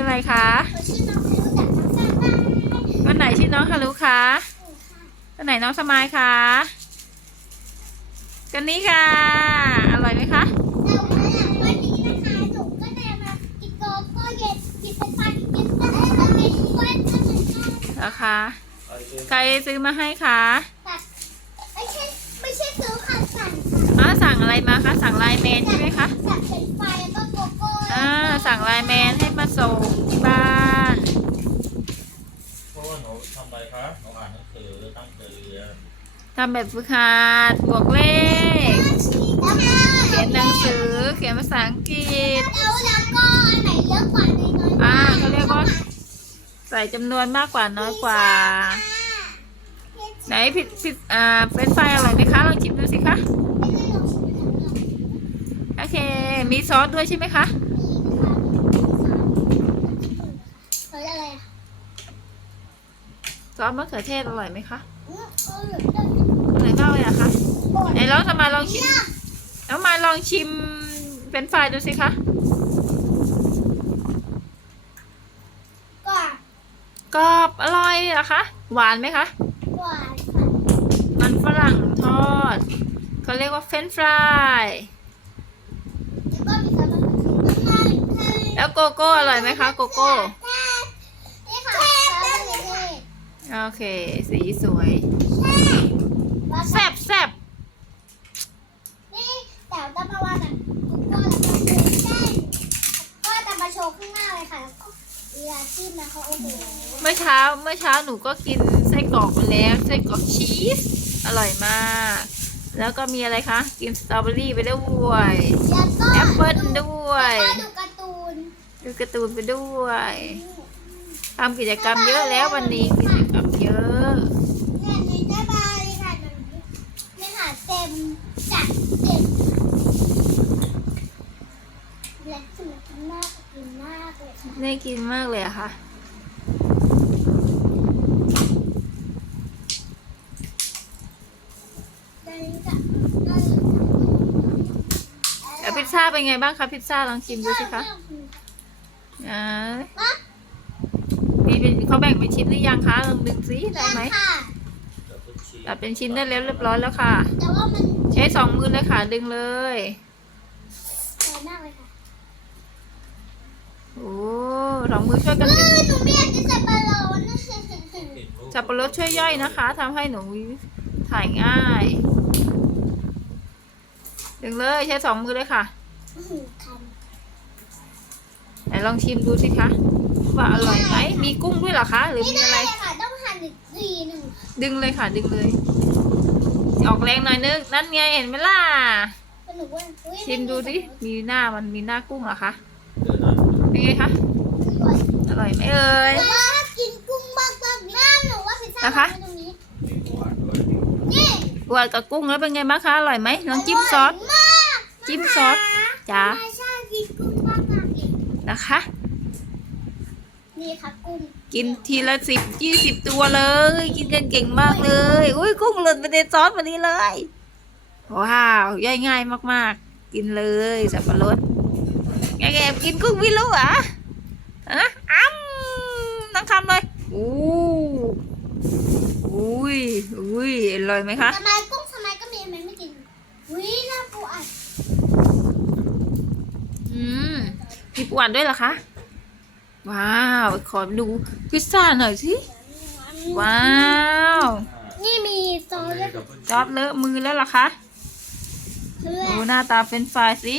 คะเราชื่อน้องไม่รู้จักน้องสมายวันไหนชื่อน้องฮารุคะวันไหนน้องสมายคะกันนี้ค่ะ อร่อยไหมคะแต่ว่าวันนี้นะคะหนูก็จะมากินโกโก้เย็นกินเป็นปากินกินแต่แล้วกินกล้วยทอดเหมือนกันแล้วคะใครซื้อมาให้คะแต่ไม่ใช่ไม่ใช่ซื้อค่ะสั่งอ๋อสั่งอะไรมาคะ สั่งไลน์แมนใช่ไหมคะ สั่งเป็นไฟแล้วก็โกโก้อ่าสั่งไลน์แมนให้มา ส่งที่บ้านเพราะว่าหนูทำอะไรคะหนูอ่านหนังสือตั้งใจเรียนทำแบบฝึกหัดบวกเลขแล้วก็เขียนหนังสือ เขียนภาษาอังกฤษ แล้วแล้วก็อันไหนเยอะกว่าในน้อยอ่าเขาเรียกว่า ใส่จำนวนมากกว่าน้อยกว่า ไหนผิดผิดอ่าเป็นไฟอร่อยไหมคะลองชิมดูสิคะไม่ได้ลองชิมทั้งหมดโอเค มีซอสด้วยใช่ไหมคะ เฮ้ยอะไรอะ ซอสมะเขือเทศอร่อยไหมคะอืมเออเหลือแต่อร่อยมากเลยอะคะบดไหนลองทำมาลองชิมเนี่ยแล้วมาลองชิมเป็นไฟดูสิคะก่อนกรอบอร่อยเหรอคะ หวานไหมคะหวานค่ะมันฝรั่งทอดเขาเรียกว่าเฟรนช์ฟรายแล้วก็มีซอสมะเขือเทศน้ำมันแล้วโกโก้อร่อยไหมคะโกโก้ นี่ค่ะซอสมะเขือเทศ โอเค สีสวยแล้วก็แซ่บแซ่บนี่แต่จะมาวางแบบกุ๊กโก้แล้วก็เส้นก็จะมาโชว์ข้างหน้าเลยค่ะแล้วก็เวลาจิ้มนะเขาโอ้โหเมื่อเช้าเมื่อเช้าหนูก็กินไส้กรอกไปแล้วไส้กรอกชีสอร่อยมาก แล้วก็มีอะไรคะ กินสตรอเบอรี่ไปด้วยแล้วก็แอปเปิ้ลด้วยแล้วก็ดูการ์ตูนดูการ์ตูนไปด้วยทำกิจกรรมเยอะแล้ววันนี้กิจกรรมเยอะ เนี่ยนี่ได้บายเลยค่ะนี่ค่ะเต็ม จัดเต็มและสนุกมากกินมากเลยค่ะน่ากินมากเลยอะค่ะได้จ้ะได้แล้วพิซซ่าเป็นไงบ้างคะพิซซ่าลองชิมดูสิคะอ่ามีเป็นเขาแบ่งเป็นชิ้นหรือยังคะลองดึงซิได้ไหม ค่ะเดี๋ยวทุกชี ตัดเป็นชิ้นได้แล้วเรียบร้อยแล้วค่ะ แต่ว่ามันใช้สองมือเลยค่ะดึงเลยสวยมากเลยค่ะโอ้สองมือช่วยกันเอดึงอหนูไม่อยากจะใส่บอลลูนนะติดรูปสับปะรดช่วยย่อยนะคะทำให้หนูถ่ายง่ายดึงเลยใช้สองมือเลยค่ะ อื้อหือคันไหนลองชิมดูสิคะว่าอร่อยไหมมีกุ้งด้วยเหรอคะ หรือไม่มีได้อะไรเลยค่ะต้อง หั่นอีกทีหนึ่งดึงเลยค่ะ ดึงเลย ออกแรงหน่อยนึง นั่นไงเห็นไหมล่ะ สนุกเว้ยอุ๊ยชิมดูดิ มีหน้ามันมีหน้ากุ้งเหรอคะ เดี๋ยวนะเป็นไงคะสวยอร่อยไหมเอ่ยแต่ว่ากินกุ้งมากมากๆแม่หนูว่าพิซซ่านะคะวางไว้ตรงนี้มีหวานด้วยนี่อวดกับกุ้งแล้วเป็นไงบ้างคะ อร่อยไหมลองจิ้มซอส ร่ยมากจิ้มซอสจ้าใช่ใช่กินกุ้งมากมากๆเองนะคะ นี่ค่ะกุ้ง กินทีละสิบยี่สิบตัวเลย กินกันเก่งมากเลย อุ้ยกุ้งหล่นไปในซอสวันนี้เลย ว้าวย่อยง่ายมากๆ กินเลยสับปะรดแกแอบกินกุ้งไม่รู้เหรออะอ้ำนั่งคำเลยอู้อุ้ยอุ้ยอร่อยไหมคะทำไมกุ้งทำไมก็มีทำไมไม่กินวิน่าปูอัดอืมมีปวดด้วยเหรอคะ ว้าว ขอดูพิซซ่าหน่อยสิ ว้าว นี่มีซอสด้วยกับเพื่อนจอดเลอะมือแล้วเหรอคะเพื่อดูหน้าตาเป็นไฟรายสิ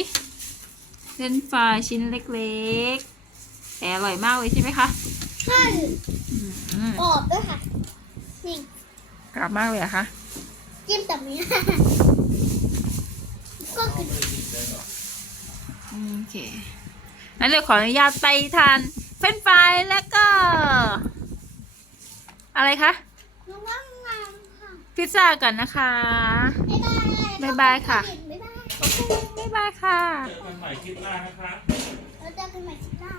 เป็นไฟรายชิ้นเล็กๆ แต่อร่อยมากเลยใช่ไหมคะข้าวอืมกรอบด้วยค่ะนี่กรอบมากเลยเหรอะคะจิ้มแบบนี้ก็คืออืมโอเคงั้นเดี๋ยวขออนุญาตไปทาน เฟรนช์ฟรายแล้วก็ อะไรคะน้องว่างงามค่ะพิซซ่าก่อนนะคะ บ๊ายบายบ๊ายบายค่ะ บ๊ายบายบ๊ายบายค่ะ เจอกันใหม่คลิปหน้านะคะแล้วเจอกันใหม่คลิปหน้า